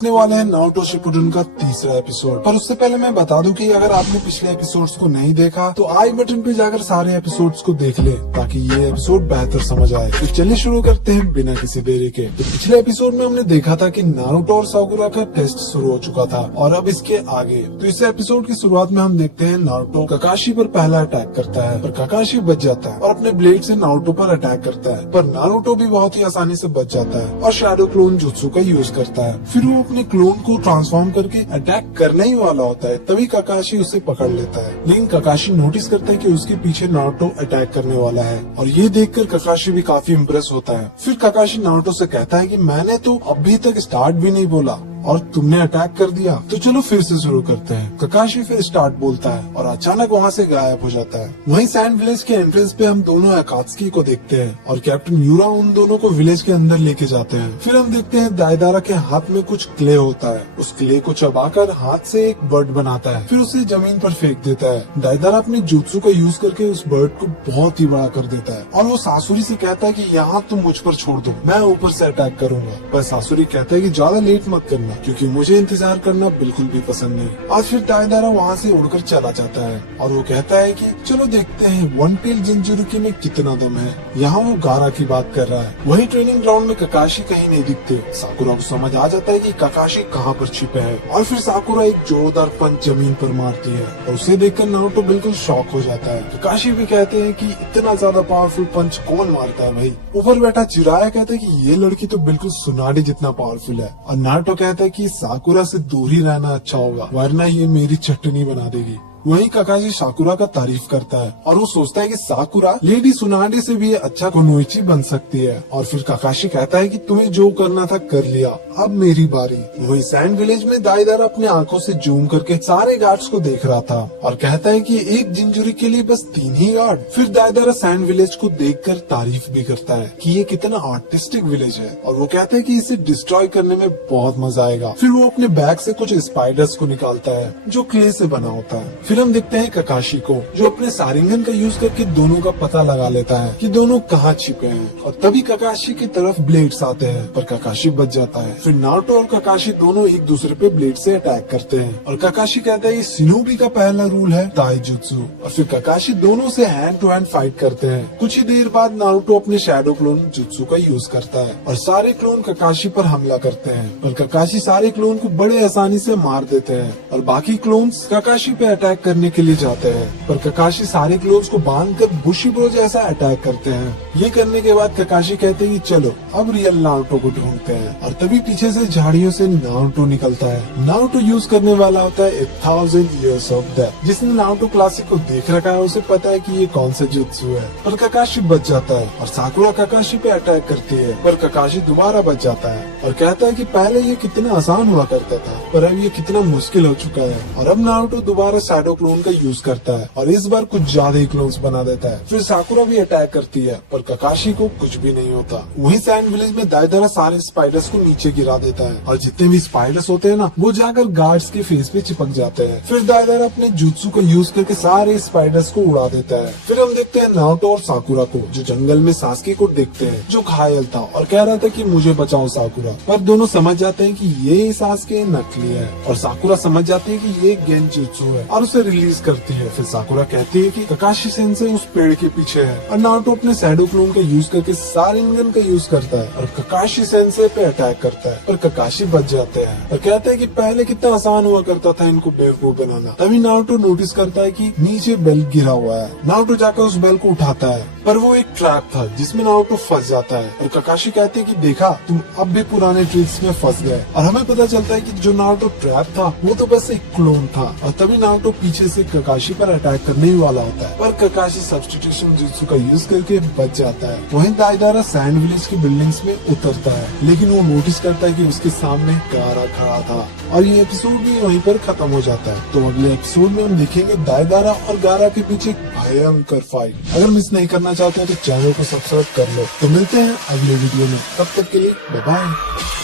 देखने वाले हैं नारुतो शिपुडन का तीसरा एपिसोड। पर उससे पहले मैं बता दूं कि अगर आपने पिछले एपिसोड्स को नहीं देखा तो आई बटन पे जाकर सारे एपिसोड्स को देख ले ताकि ये एपिसोड बेहतर समझ आए। तो चलिए शुरू करते हैं बिना किसी देरी के। तो पिछले एपिसोड में हमने देखा था कि नारुतो और साकुरा का टेस्ट शुरू हो चुका था और अब इसके आगे। तो इस एपिसोड की शुरुआत में हम देखते हैं नारुतो ककाशी पर पहला अटैक करता है पर ककाशी बच जाता है और अपने ब्लेड से नारुतो पर अटैक करता है, पर नारुतो भी बहुत ही आसानी से बच जाता है और शैडो क्लोन जुत्सु का यूज करता है। फिर वो अपने क्लोन को ट्रांसफॉर्म करके अटैक करने ही वाला होता है, तभी ककाशी उसे पकड़ लेता है। लेकिन ककाशी नोटिस करता है कि उसके पीछे नारुतो अटैक करने वाला है और ये देखकर ककाशी भी काफी इम्प्रेस होता है। फिर ककाशी नारुतो से कहता है कि मैंने तो अभी तक स्टार्ट भी नहीं बोला और तुमने अटैक कर दिया, तो चलो फिर से शुरू करते हैं। ककाशी फिर स्टार्ट बोलता है और अचानक वहाँ से गायब हो जाता है। वहीं सैंड विलेज के एंट्रेंस पे हम दोनों अकात्सुकी को देखते हैं और कैप्टन यूरा उन दोनों को विलेज के अंदर लेके जाते हैं। फिर हम देखते हैं दायदारा के हाथ में कुछ क्ले होता है, उस क्ले को चबाकर हाथ से एक बर्ड बनाता है, फिर उसे जमीन पर फेंक देता है। दायदारा अपने जुत्सु का यूज करके उस बर्ड को बहुत ही बड़ा कर देता है और वो सासुरी से कहता है कि यहाँ तुम मुझ पर छोड़ दो, मैं ऊपर से अटैक करूंगा। पर सासुरी कहता है कि ज्यादा लेट मत करना क्योंकि मुझे इंतजार करना बिल्कुल भी पसंद नहीं। और फिर दायदारा वहाँ से उड़कर चला जाता है और वो कहता है कि चलो देखते हैं वन टेल जिंजुरुकी में कितना दम है। यहाँ वो गारा की बात कर रहा है। वही ट्रेनिंग ग्राउंड में ककाशी कहीं नहीं दिखते। साकुरा को समझ आ जाता है कि ककाशी कहाँ पर छिपे है और फिर साकुरा एक जोरदार पंच जमीन पर मारती है और उसे देखकर नारुतो बिल्कुल शॉक हो जाता है। ककाशी भी कहते हैं कि इतना ज्यादा पावरफुल पंच कौन मारता है भाई। ऊपर बैठा चिराया कहता है कि ये लड़की तो बिल्कुल सुनाडी जितना पावरफुल है और नारुतो कहता है कि साकुरा से दूर ही रहना अच्छा होगा वरना ये मेरी चटनी बना देगी। वहीं ककाशी साकुरा का तारीफ करता है और वो सोचता है कि साकुरा लेडी सुनाडे से भी अच्छा कुनोइची बन सकती है। और फिर ककाशी कहता है कि तुम्हें जो करना था कर लिया, अब मेरी बारी। वहीं सैंड विलेज में दायदारा अपने आंखों से जूम करके सारे गार्ड्स को देख रहा था और कहता है कि एक जिंजुरी के लिए बस 3 ही गार्ड। फिर दायदारा सैंड विलेज को देखकर तारीफ भी करता है कि ये कितना आर्टिस्टिक विलेज है और वो कहता है कि इसे डिस्ट्रॉय करने में बहुत मजा आएगा। फिर वो अपने बैग से कुछ स्पाइडर्स को निकालता है जो क्ले से बना होता है। फिर हम देखते हैं ककाशी को जो अपने सारिंगन का यूज करके दोनों का पता लगा लेता है कि दोनों कहाँ छिपे हैं और तभी ककाशी की तरफ ब्लेड्स आते हैं पर ककाशी बच जाता है। फिर नारुतो और ककाशी दोनों एक दूसरे पे ब्लेड से अटैक करते हैं और ककाशी कहता है ये शिनोबी का पहला रूल है ताइजुत्सु और फिर ककाशी दोनों से हैंड टू हैंड फाइट करते हैं। कुछ ही देर बाद नारुतो अपने शैडो क्लोन जुत्सु का यूज करता है और सारे क्लोन ककाशी पर हमला करते हैं पर ककाशी सारे क्लोन को बड़े आसानी से मार देते हैं और बाकी क्लोन्स ककाशी पे अटैक करने के लिए जाते हैं पर ककाशी सारे क्लोन्स को बांधकर बुशिब्रो जैसा अटैक करते हैं। ये करने के बाद ककाशी कहते हैं कि चलो अब रियल नारुतो को ढूंढते हैं और तभी पीछे से झाड़ियों से नारुतो निकलता है। नारुतो यूज करने वाला होता है 1000 Years of Death। जिसने नारुतो क्लासिक को देख रखा है उसे पता है कि ये कौन सा जुत्सु है। पर ककाशी बच जाता है और साकुरा ककाशी पे अटैक करती है पर ककाशी दोबारा बच जाता है और कहता है कि पहले ये कितना आसान हुआ करता था पर अब ये कितना मुश्किल हो चुका है। और अब नारुतो दोबारा शैडो क्लोन का यूज करता है और इस बार कुछ ज्यादा ही क्लोन्स बना देता है। फिर साकुरा भी अटैक करती है पर ककाशी को कुछ भी नहीं होता। वहीं सैंड विलेज में दायदारा सारे स्पाइडर्स को नीचे गिरा देता है और जितने भी स्पाइडर्स होते हैं ना वो जाकर गार्ड्स के फेस पे चिपक जाते हैं। फिर दायदारा अपने जुत्सु का यूज करके सारे स्पाइडर्स को उड़ा देता है। फिर हम देखते हैं नारुतो और साकुरा को जो जंगल में सास्की को देखते हैं जो घायल था और कह रहा था कि मुझे बचाओ साकुरा। पर दोनों समझ जाते हैं कि ये सास्की नकली है और साकुरा समझ जाती है कि ये गेंजुत्सु है और उसे रिलीज करती है। फिर साकुरा कहती है कि ककाशी सेंसेई उस पेड़ के पीछे है और नारुतो अपने शैडो क्लोन का यूज करके सारिंगन का यूज करता है और ककाशी सेंसेई पे अटैक करता है पर ककाशी बच जाते हैं और कहते हैं कि पहले कितना आसान हुआ करता था इनको बेवकूफ बनाना। तभी नारुतो नोटिस करता है कि नीचे बेल गिरा हुआ है। नारुतो जाकर उस बेल को उठाता है पर वो एक ट्रैप था जिसमें नारुतो फंस जाता है और ककाशी कहते हैं कि देखा तुम अब भी पुराने ट्रिक्स में फंस गए। और हमें पता चलता है कि जो नारुतो ट्रैप था वो तो बस एक क्लोन था और तभी नारुतो पीछे से ककाशी पर अटैक करने ही वाला होता है पर ककाशी सब्स्टिट्यूशन जुत्सु का यूज करके बच जाता है। वहीं दायदारा सैंड विलेज की बिल्डिंग्स में उतरता है लेकिन वो नोटिस करता है कि उसके सामने गारा खड़ा था और ये एपिसोड भी वहीं पर खत्म हो जाता है। तो अगले एपिसोड में हम देखेंगे दायदारा और गारा के पीछे भयंकर फाइट। अगर मिस नहीं करना चाहते हैं तो चैनल को सब्सक्राइब कर लो। तो मिलते हैं अगले वीडियो में, तब तक के लिए बाय बाय।